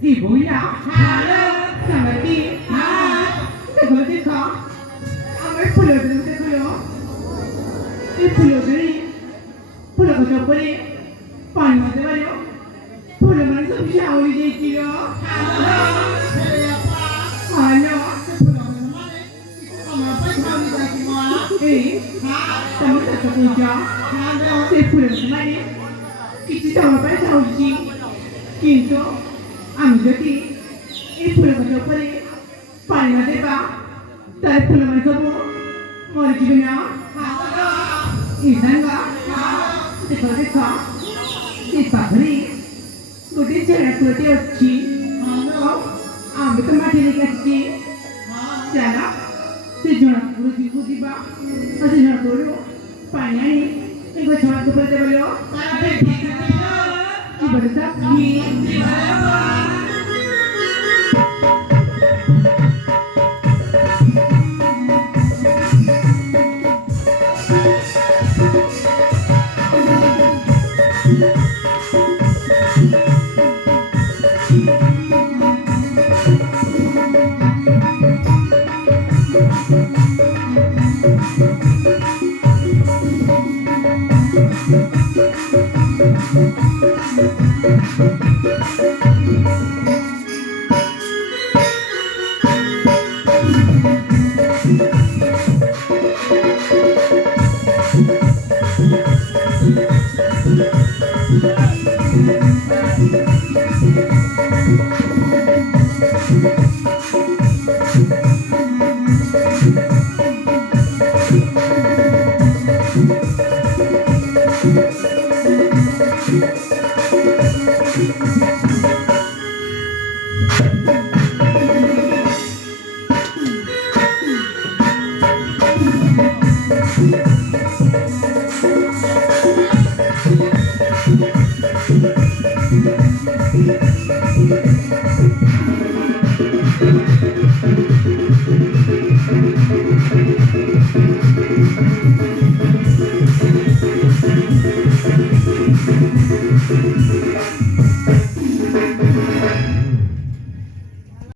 Ibu ya, halo, sanggati, kita boleh kita, ambil pulau dulu kita pulau, ini pulau dari, pulau kau coba ni, pani macam mana? Pulau mana tu bisa awal jadi kira, halo, kami tak terpuja, pulau mana? Kita tak apa tahu sih, কিন্তু আমি যদি এই ফুলের উপরে পানি না দেবা তাই ফুলের মানে সব মরে যাবে না এই জায়গা দেখো দেখো এই পাখরি গোটে ছেলেটি অছি আমি তো মাঠে রেখে আসছি জানা সে জনপুর দিবা সে জনপুর পানি আনি এই গছ উপরে দেবে কি বলে স্যার